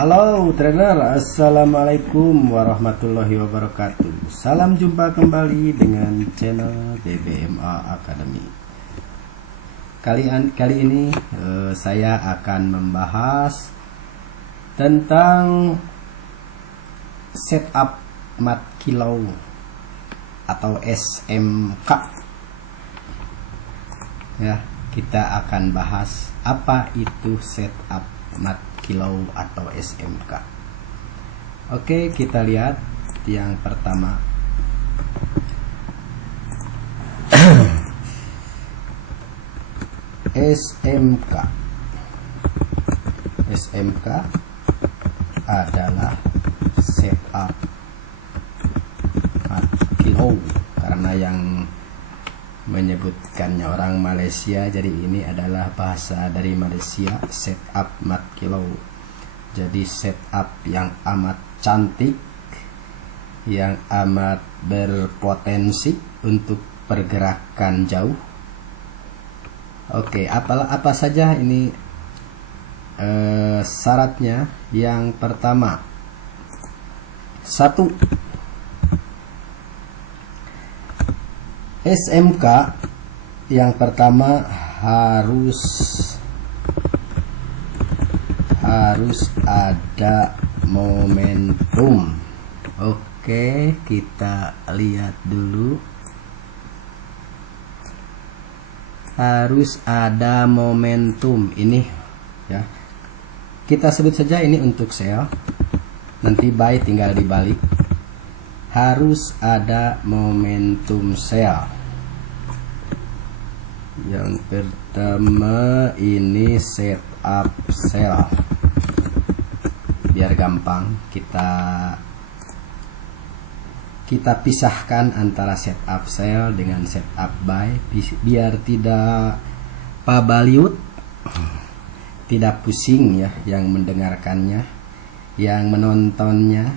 Halo trader, assalamualaikum warahmatullahi wabarakatuh. Salam jumpa kembali dengan channel DBMA Academy. Kali ini saya akan membahas tentang setup mat kilau atau SMK. Ya, kita akan bahas apa itu setup mat kilau atau SMK. Oke, kita lihat yang pertama. SMK. SMK adalah setup mat kilau, karena yang menyebutkannya orang Malaysia, jadi ini adalah bahasa dari Malaysia, setup mat kilau. Jadi setup yang amat cantik, yang amat berpotensi untuk pergerakan jauh. Oke, apa saja ini syaratnya? Yang pertama, 1, SMK yang pertama harus ada momentum. Oke, kita lihat dulu. Harus ada momentum ini ya. Kita sebut saja ini untuk sell. Nanti buy tinggal dibalik. Harus ada momentum sell. Yang pertama ini setup sell. Biar gampang kita pisahkan antara setup sell dengan setup buy, biar tidak pabaliut, tidak pusing ya yang mendengarkannya, yang menontonnya.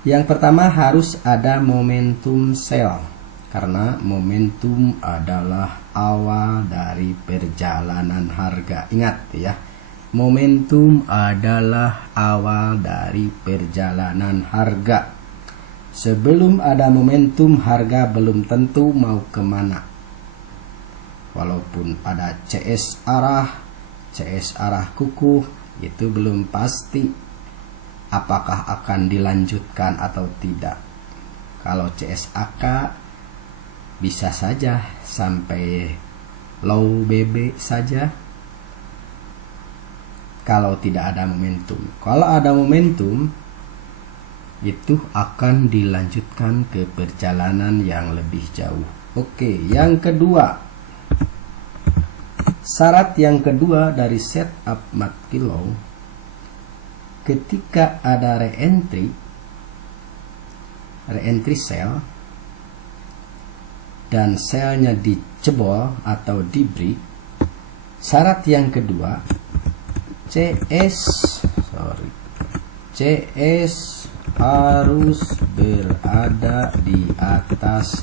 Yang pertama harus ada momentum sell, karena momentum adalah awal dari perjalanan harga. Ingat ya, momentum adalah awal dari perjalanan harga. Sebelum ada momentum, harga belum tentu mau kemana. Walaupun ada CS arah kukuh, itu belum pasti apakah akan dilanjutkan atau tidak. Kalau CSAK bisa saja sampai low BB saja kalau tidak ada momentum. Kalau ada momentum, itu akan dilanjutkan ke perjalanan yang lebih jauh. Oke, yang kedua, syarat yang kedua dari setup mat kilau, ketika ada re-entry sell dan sellnya dicebol atau di break, syarat yang kedua, CS harus berada di atas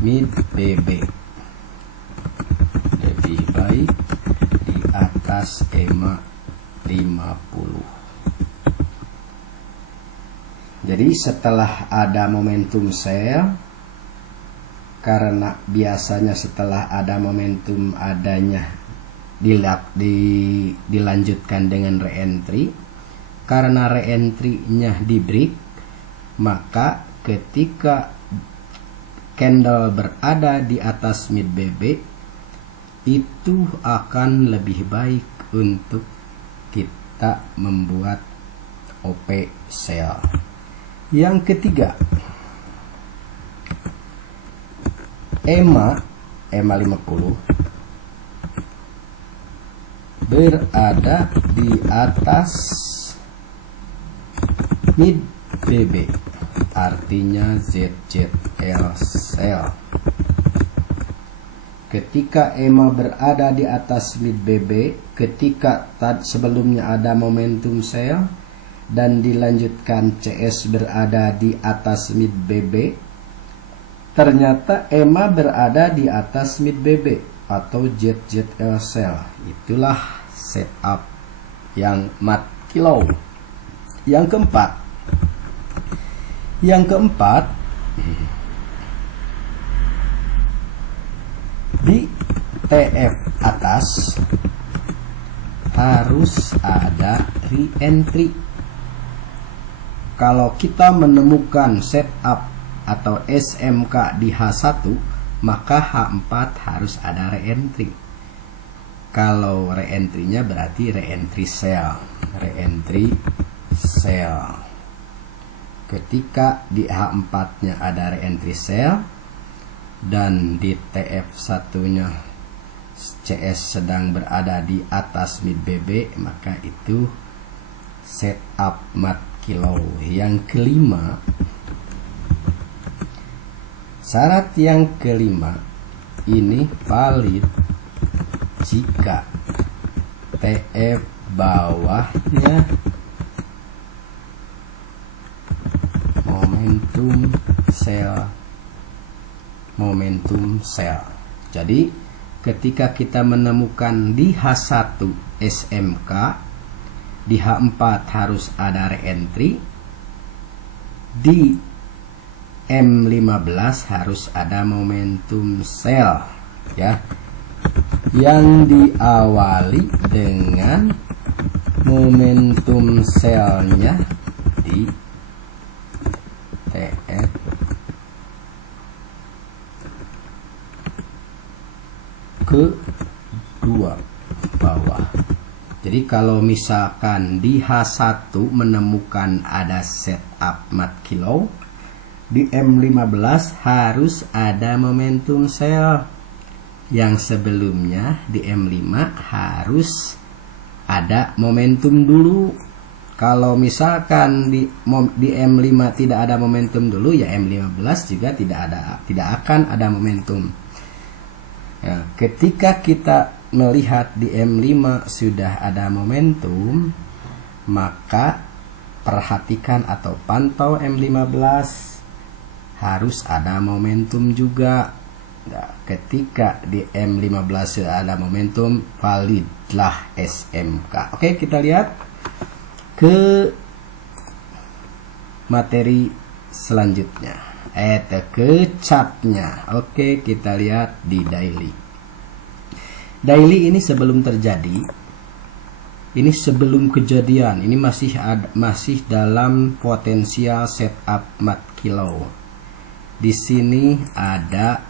mid BB, lebih baik di atas EMA 50. Jadi setelah ada momentum sell, karena biasanya setelah ada momentum adanya dilanjutkan dengan re-entry. Karena re-entry-nya di break, maka ketika candle berada di atas mid BB, itu akan lebih baik untuk kita membuat OP sell. Yang ketiga, EMA 50 berada di atas mid BB, artinya ZZL sell. Ketika EMA berada di atas mid BB, ketika sebelumnya ada momentum sell dan dilanjutkan CS berada di atas mid BB, ternyata EMA berada di atas mid BB atau ZZL sell. Itulah setup yang mat kilo. Yang keempat, di TF atas harus ada re-entry. Kalau kita menemukan setup atau SMK di H1, maka H4 harus ada re-entry. Kalau re-entry-nya berarti re-entry cell. Ketika di H4-nya ada re-entry cell dan di TF1-nya CS sedang berada di atas mid BB, maka itu setup mat kilo. Yang kelima, syarat yang kelima ini valid jika TF bawahnya momentum sel. Jadi ketika kita menemukan di H1 SMK, di H4 harus ada re-entry, di M15 harus ada momentum sel, ya, yang diawali dengan momentum selnya di TF kedua bawah. Jadi kalau misalkan di H1 menemukan ada setup mat kilo, di M15 harus ada momentum sel. Yang sebelumnya di M5 harus ada momentum dulu. Kalau misalkan di M5 tidak ada momentum dulu, ya M15 juga tidak akan ada momentum. Ya, ketika kita melihat di M5 sudah ada momentum, maka perhatikan atau pantau M15 harus ada momentum juga. Nah, ketika di M15 sudah ada momentum, validlah SMK. Oke, kita lihat ke materi selanjutnya. Ke chartnya. Oke, kita lihat di daily. Daily ini sebelum terjadi, ini sebelum kejadian, ini masih dalam potensial setup mat kilo. Di sini ada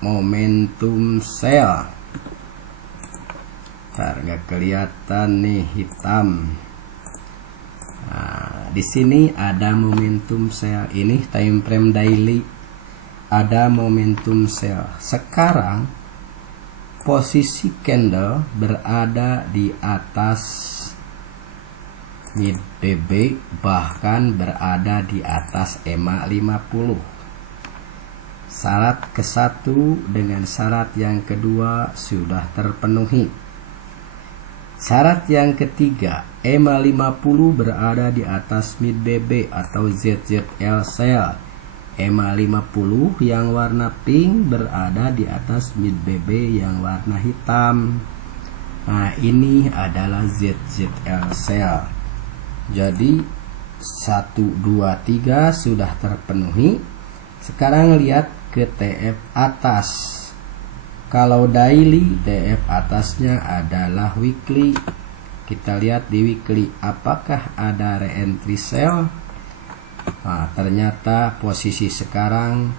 momentum sel. Nggak kelihatan nih, hitam. Nah, di sini ada momentum sel. Ini time frame daily, ada momentum sel. Sekarang posisi candle berada di atas mid BB, bahkan berada di atas EMA 50. Syarat ke-1 dengan syarat yang kedua sudah terpenuhi. Syarat yang ketiga, EMA 50 berada di atas mid BB atau ZZL cell. EMA 50 yang warna pink berada di atas mid BB yang warna hitam. Nah, ini adalah ZZL cell. Jadi 1, 2, 3 sudah terpenuhi. Sekarang lihat ke TF atas. Kalau daily, TF atasnya adalah weekly. Kita lihat di weekly, apakah ada re-entry sell? Nah, ternyata posisi sekarang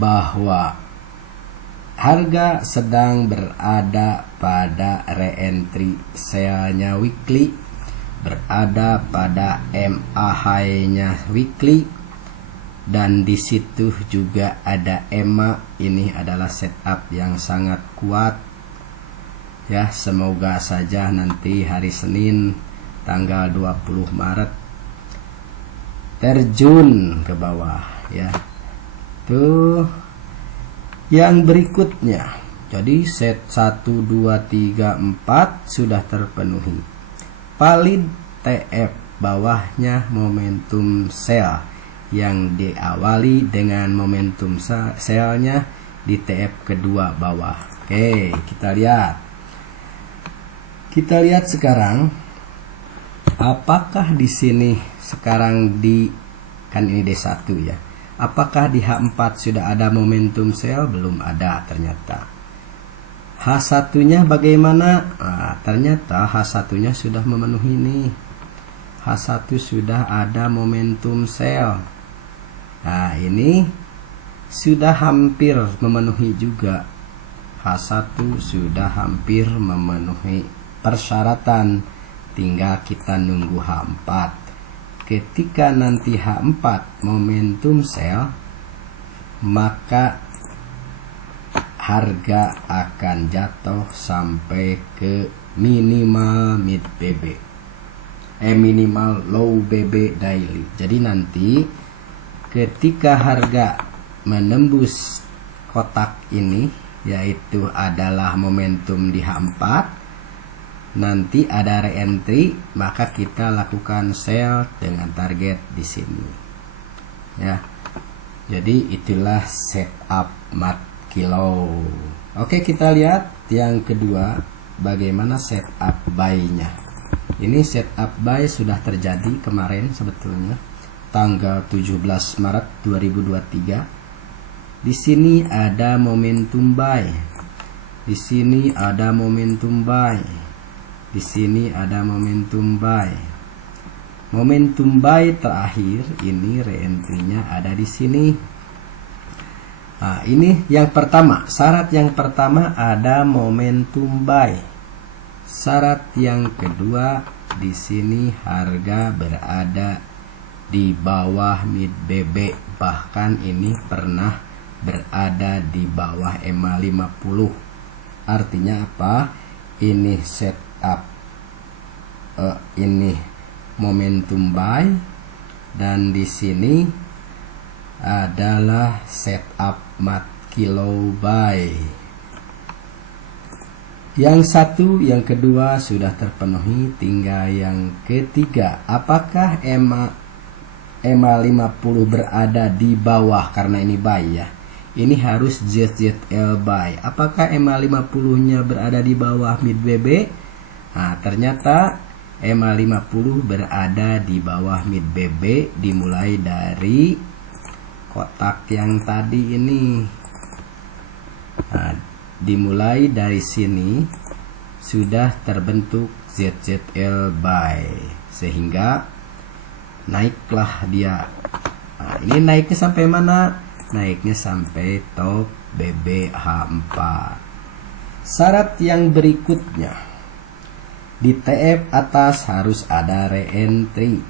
bahwa harga sedang berada pada re-entry sell-nya weekly, berada pada MA high-nya weekly, dan di situ juga ada EMA. Ini adalah setup yang sangat kuat, ya. Semoga saja nanti hari Senin tanggal 20 Maret terjun ke bawah, ya. Tuh yang berikutnya. Jadi set 1, 2, 3, 4 sudah terpenuhi. Valid TF, bawahnya momentum sell. yang diawali dengan momentum selnya di TF kedua bawah. Oke, kita lihat. Kita lihat sekarang apakah di sini sekarang kan ini D1 ya. Apakah di H4 sudah ada momentum sel? Belum ada ternyata. H1-nya bagaimana? Ternyata H1-nya sudah memenuhi nih. H1 sudah ada momentum sel. Nah, ini sudah hampir memenuhi juga. H1 sudah hampir memenuhi persyaratan, tinggal kita nunggu H4. Ketika nanti H4 momentum sel, maka harga akan jatuh sampai ke minimal mid BB, minimal low BB daily. Jadi nanti ketika harga menembus kotak ini, yaitu adalah momentum di H4, nanti ada re-entry, maka kita lakukan sell dengan target di sini ya. Jadi itulah setup mat kilo. Oke, kita lihat yang kedua, bagaimana setup buy-nya. Ini setup buy sudah terjadi kemarin sebetulnya, tanggal 17 Maret 2023. Di sini ada momentum buy. Di sini ada momentum buy. Di sini ada momentum buy. Momentum buy terakhir ini re-entry-nya ada di sini. Nah, ini yang pertama. Syarat yang pertama ada momentum buy. Syarat yang kedua, di sini harga berada di bawah mid BB, bahkan ini pernah berada di bawah EMA 50. Artinya apa? Ini setup, ini momentum buy, dan di sini adalah setup mat kilo buy. Yang satu, yang kedua sudah terpenuhi, tinggal yang ketiga. Apakah EMA 50 berada di bawah? Karena ini buy ya. Ini harus ZZL buy. Apakah EMA 50-nya berada di bawah mid BB? Nah, ternyata EMA 50 berada di bawah mid BB dimulai dari kotak yang tadi ini. Nah, dimulai dari sini sudah terbentuk ZZL buy, sehingga naiklah dia. Nah, ini naiknya sampai mana? Naiknya sampai top BBH4. Syarat yang berikutnya, di TF atas harus ada re-entry.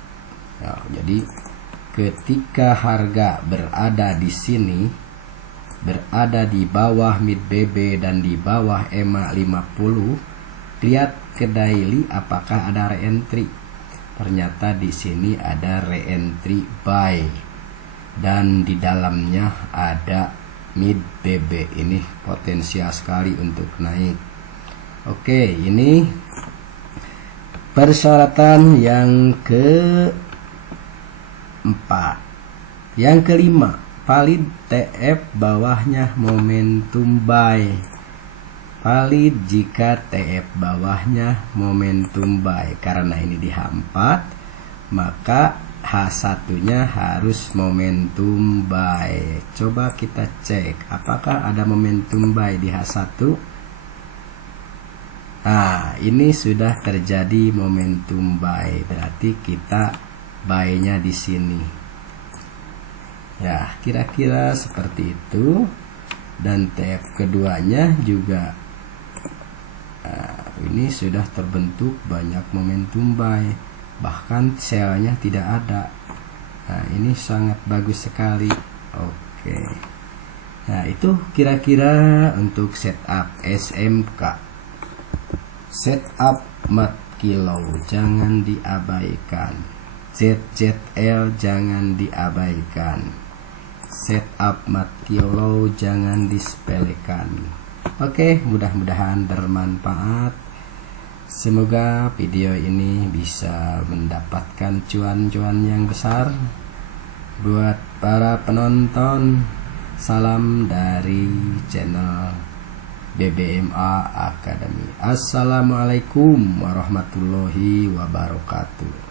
Ya, jadi ketika harga berada di sini, berada di bawah mid BB dan di bawah EMA 50, lihat ke daily apakah ada re-entry. Ternyata di sini ada re-entry buy, dan di dalamnya ada mid BB. Ini potensial sekali untuk naik. Oke, ini persyaratan yang keempat. Yang kelima, valid TF bawahnya momentum buy. Valid jika TF bawahnya momentum buy. Karena ini di H4, maka H1-nya harus momentum buy. Coba kita cek apakah ada momentum buy di H1. Nah, ini sudah terjadi momentum buy, berarti kita buy-nya di sini. Ya, kira-kira seperti itu. Dan TF keduanya juga ini sudah terbentuk banyak momentum buy, bahkan selnya tidak ada. Nah, ini sangat bagus sekali. Oke. Nah, itu kira-kira untuk setup SMK. Setup mat kilo jangan diabaikan. ZZL jangan diabaikan. Setup mat kilo jangan disepelekan. Oke, mudah-mudahan bermanfaat. Semoga video ini bisa mendapatkan cuan-cuan yang besar. Buat para penonton, salam dari channel BBMA Academy. Assalamualaikum warahmatullahi wabarakatuh.